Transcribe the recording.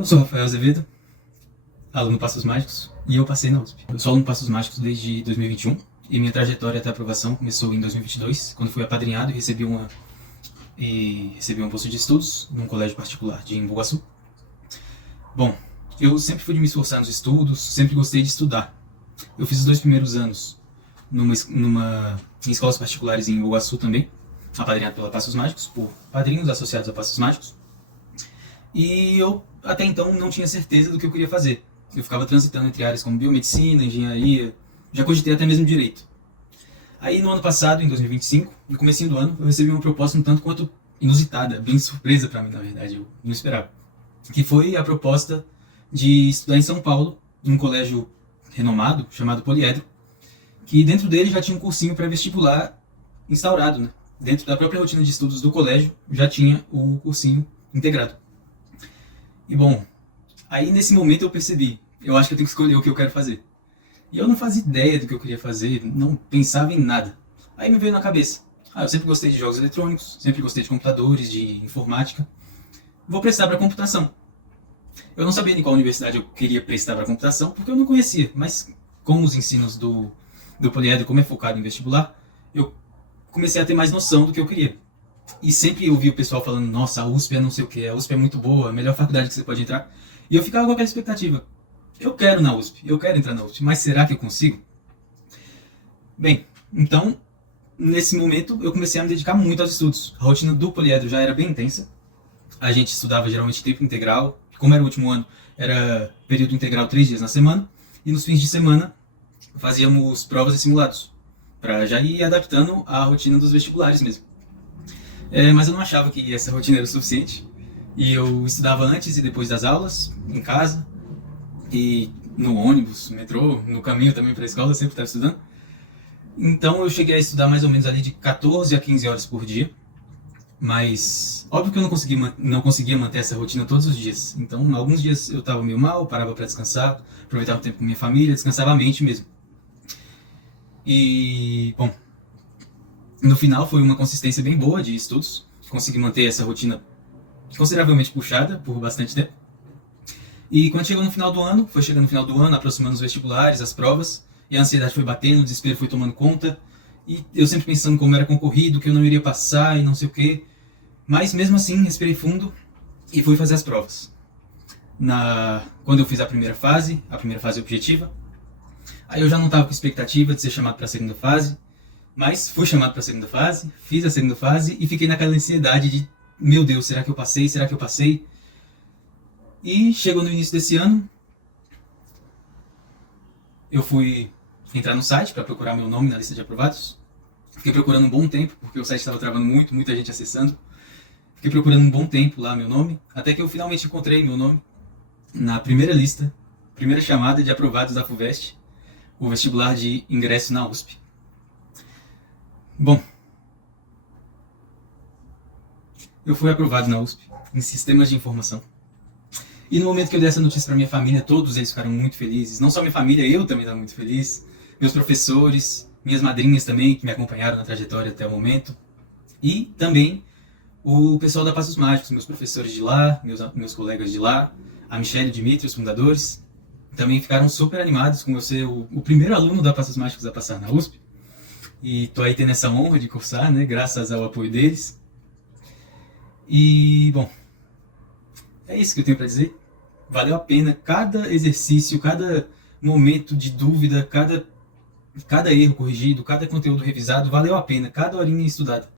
Eu sou Rafael Azevedo, aluno Passos Mágicos, e eu passei na USP. Eu sou aluno Passos Mágicos desde 2021 e minha trajetória até a aprovação começou em 2022, quando fui apadrinhado e recebi uma bolsa de estudos num colégio particular de Embu Guaçu. Bom, eu sempre fui de me esforçar nos estudos, sempre gostei de estudar. Eu fiz os 2 primeiros anos em escolas particulares em Embu Guaçu também, apadrinhado pela Passos Mágicos, por padrinhos associados a Passos Mágicos. E eu, até então, não tinha certeza do que eu queria fazer. Eu ficava transitando entre áreas como biomedicina, engenharia, já cogitei até mesmo direito. Aí, no ano passado, em 2025, no comecinho do ano, eu recebi uma proposta um tanto quanto inusitada, bem surpresa pra mim, na verdade, eu não esperava. Que foi a proposta de estudar em São Paulo, num colégio renomado, chamado Poliedro, que dentro dele já tinha um cursinho pré-vestibular instaurado, né? Dentro da própria rotina de estudos do colégio, já tinha o cursinho integrado. E bom, aí nesse momento eu percebi, eu acho que eu tenho que escolher o que eu quero fazer. E eu não fazia ideia do que eu queria fazer, não pensava em nada. Aí me veio na cabeça, eu sempre gostei de jogos eletrônicos, sempre gostei de computadores, de informática. Vou prestar para computação. Eu não sabia em qual universidade eu queria prestar para computação, porque eu não conhecia, mas com os ensinos do Poliedro, como é focado em vestibular, eu comecei a ter mais noção do que eu queria. E sempre ouvi o pessoal falando, nossa, a USP é não sei o que, a USP é muito boa, a melhor faculdade que você pode entrar. E eu ficava com aquela expectativa, eu quero na USP, eu quero entrar na USP, mas será que eu consigo? Bem, então, nesse momento eu comecei a me dedicar muito aos estudos. A rotina do Poliedro já era bem intensa, a gente estudava geralmente tempo integral, como era o último ano, era período integral 3 dias na semana, e nos fins de semana fazíamos provas e simulados, para já ir adaptando à rotina dos vestibulares mesmo. Mas eu não achava que essa rotina era o suficiente. E eu estudava antes e depois das aulas, em casa, e no ônibus, no metrô, no caminho também para a escola, eu sempre estava estudando. Então eu cheguei a estudar mais ou menos ali de 14 a 15 horas por dia. Mas óbvio que eu não conseguia manter essa rotina todos os dias. Então alguns dias eu estava meio mal, parava para descansar, aproveitava o tempo com minha família, descansava a mente mesmo. E, bom, no final foi uma consistência bem boa de estudos. Consegui manter essa rotina consideravelmente puxada por bastante tempo. E quando chegou no final do ano, foi chegando no final do ano, aproximando os vestibulares, as provas, e a ansiedade foi batendo, o desespero foi tomando conta, e eu sempre pensando como era concorrido, que eu não iria passar e não sei o quê. Mas mesmo assim, respirei fundo e fui fazer as provas. Quando eu fiz a primeira fase objetiva, aí eu já não estava com expectativa de ser chamado para a segunda fase, mas fui chamado para a segunda fase, fiz a segunda fase e fiquei naquela ansiedade de, meu Deus, será que eu passei? Será que eu passei? E chegou no início desse ano, eu fui entrar no site para procurar meu nome na lista de aprovados. Fiquei procurando um bom tempo, porque o site estava travando muito, muita gente acessando. Fiquei procurando um bom tempo lá meu nome, até que eu finalmente encontrei meu nome na primeira lista, primeira chamada de aprovados da FUVEST, o vestibular de ingresso na USP. Bom, eu fui aprovado na USP, em Sistemas de Informação. E no momento que eu dei essa notícia para minha família, todos eles ficaram muito felizes. Não só minha família, eu também estava muito feliz. Meus professores, minhas madrinhas também, que me acompanharam na trajetória até o momento. E também o pessoal da Passos Mágicos, meus professores de lá, meus colegas de lá, a Michelle e o Dimitri, os fundadores, também ficaram super animados com eu ser o primeiro aluno da Passos Mágicos a passar na USP. E tô aí tendo essa honra de cursar, né, graças ao apoio deles. E, bom, é isso que eu tenho para dizer. Valeu a pena cada exercício, cada momento de dúvida, cada erro corrigido, cada conteúdo revisado, valeu a pena, cada horinha estudada.